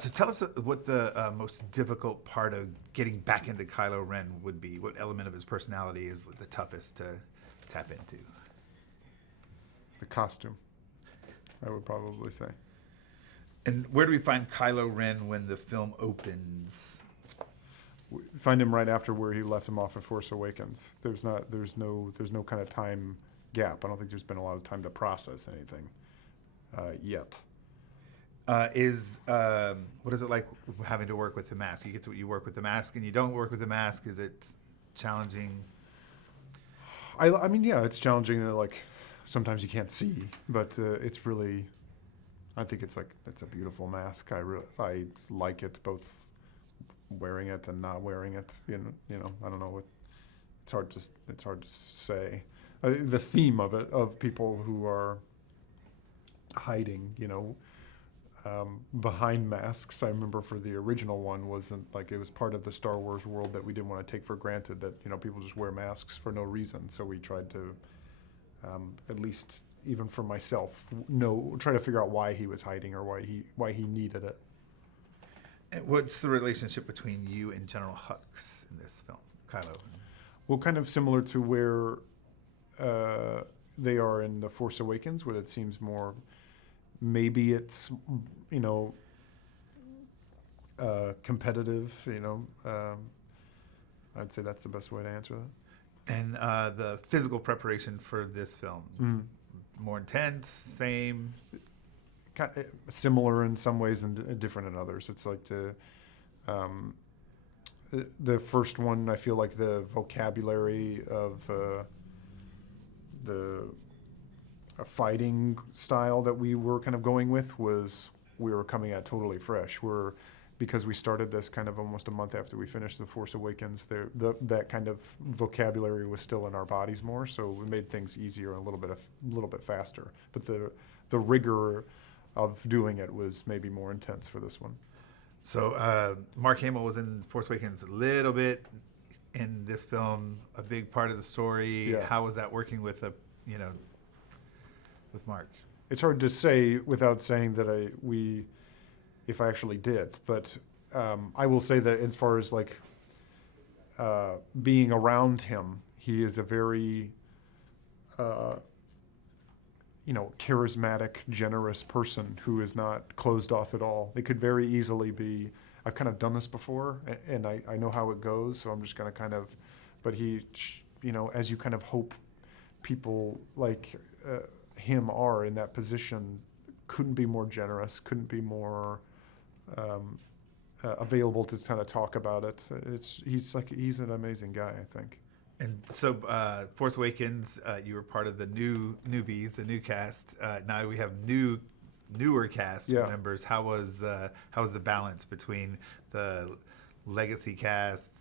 So tell us what the most difficult part of getting back into Kylo Ren would be. What element of his personality is the toughest to tap into? The costume, I would probably say. And where do we find Kylo Ren when the film opens? We find him right after where he left him off in Force Awakens. There's no kind of time gap. I don't think there's been a lot of time to process anything yet. What is it like having to work with the mask? You work with the mask and you don't work with the mask. Is it challenging? I mean, yeah, it's challenging. Like sometimes you can't see, but it's really. I think it's a beautiful mask. I like it both wearing it and not wearing it. You know, I don't know. It's hard to say. The theme of it, of people who are hiding, behind masks. I remember for the original one wasn't like it was part of the Star Wars world that we didn't want to take for granted that people just wear masks for no reason. So we tried to, at least even for myself, try to figure out why he was hiding or why he needed it. And what's the relationship between you and General Hux in this film, Kylo? Well, kind of similar to where they are in The Force Awakens, where it seems more. Maybe it's, competitive, I'd say that's the best way to answer that. And the physical preparation for this film, more intense, same? Similar in some ways and different in others. It's like the first one, I feel like the vocabulary of the fighting style that we were kind of going with we were coming at totally fresh. Because we started this kind of almost a month after we finished The Force Awakens, that kind of vocabulary was still in our bodies more, so we made things easier and a little bit faster. But the rigor of doing it was maybe more intense for this one. So Mark Hamill was in Force Awakens a little bit. In this film, a big part of the story. Yeah. How was that working with with Mark? It's hard to say without saying that if I actually did, but I will say that as far as being around him, he is a very charismatic, generous person who is not closed off at all. It could very easily be, I've kind of done this before, and I know how it goes, so I'm just going to but he, as you kind of hope people like him are in that position, couldn't be more generous, couldn't be more available to kind of talk about it. He's an amazing guy, I think. And so, Force Awakens, you were part of the newbies, the new cast. Now we have newer cast members. How was the balance between the legacy cast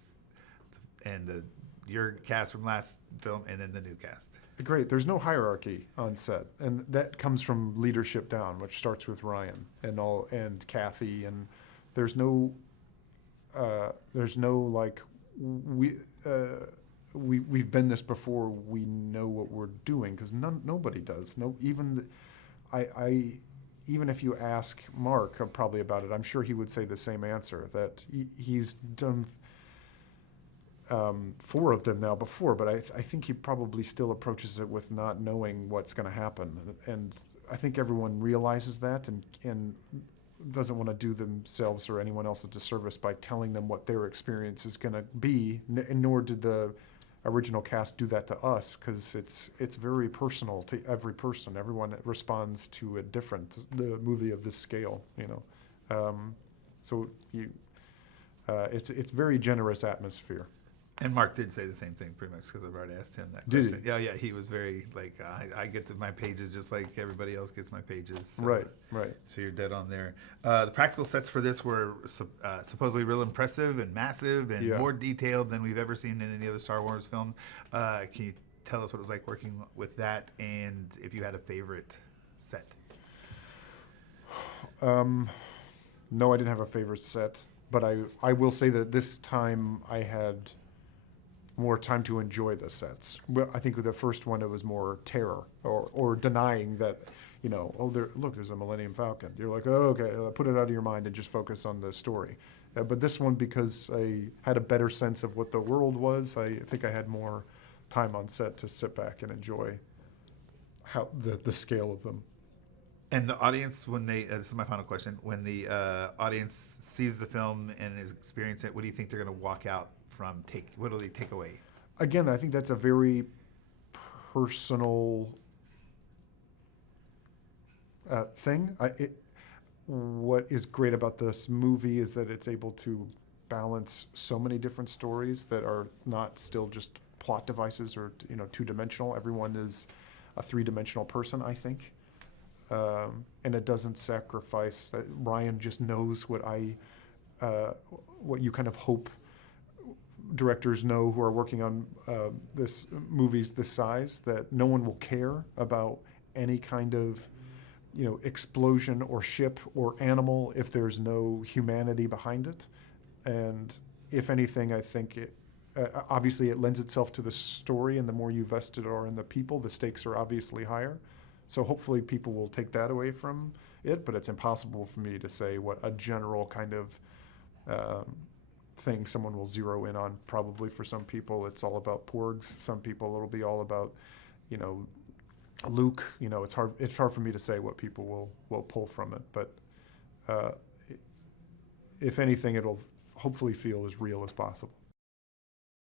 and your cast from last film, and then the new cast? Great. There's no hierarchy on set, and that comes from leadership down, which starts with Ryan and Kathy, and there's no we've been this before. We know what we're doing because nobody does. Even if you ask Mark probably about it, I'm sure he would say the same answer that he's done. 4 of them now before, but I think he probably still approaches it with not knowing what's going to happen, and I think everyone realizes that and doesn't want to do themselves or anyone else a disservice by telling them what their experience is going to be, nor did the original cast do that to us, because it's very personal to every person. Everyone responds to the movie of this scale, so it's very generous atmosphere. And Mark did say the same thing pretty much, because I've already asked him that Did question. he? Yeah, he was very I get my pages just like everybody else gets my pages. So, Right. So you're dead on there. The practical sets for this were supposedly real impressive and massive and more detailed than we've ever seen in any other Star Wars film. Can you tell us what it was like working with that, and if you had a favorite set? No, I didn't have a favorite set, but I will say that this time I had more time to enjoy the sets. I think with the first one, it was more terror or denying that there's a Millennium Falcon. You're like, oh, okay, put it out of your mind and just focus on the story. But this one, because I had a better sense of what the world was, I think I had more time on set to sit back and enjoy how the scale of them. And the audience, when this is my final question, when the audience sees the film and is experiencing it, what do you think they're going to walk out from? What do they take away? Again, I think that's a very personal thing. What is great about this movie is that it's able to balance so many different stories that are not still just plot devices or two-dimensional. Everyone is a three-dimensional person, I think, and it doesn't sacrifice. Ryan just knows what you kind of hope directors know who are working on movies this size, that no one will care about any kind of explosion or ship or animal if there's no humanity behind it. And if anything, I think obviously it lends itself to the story, and the more you vested are in the people, the stakes are obviously higher. So hopefully people will take that away from it, but it's impossible for me to say what a general kind of thing someone will zero in on. Probably for some people it's all about porgs. Some people it'll be all about, Luke. It's hard for me to say what people will pull from it, but if anything, it'll hopefully feel as real as possible.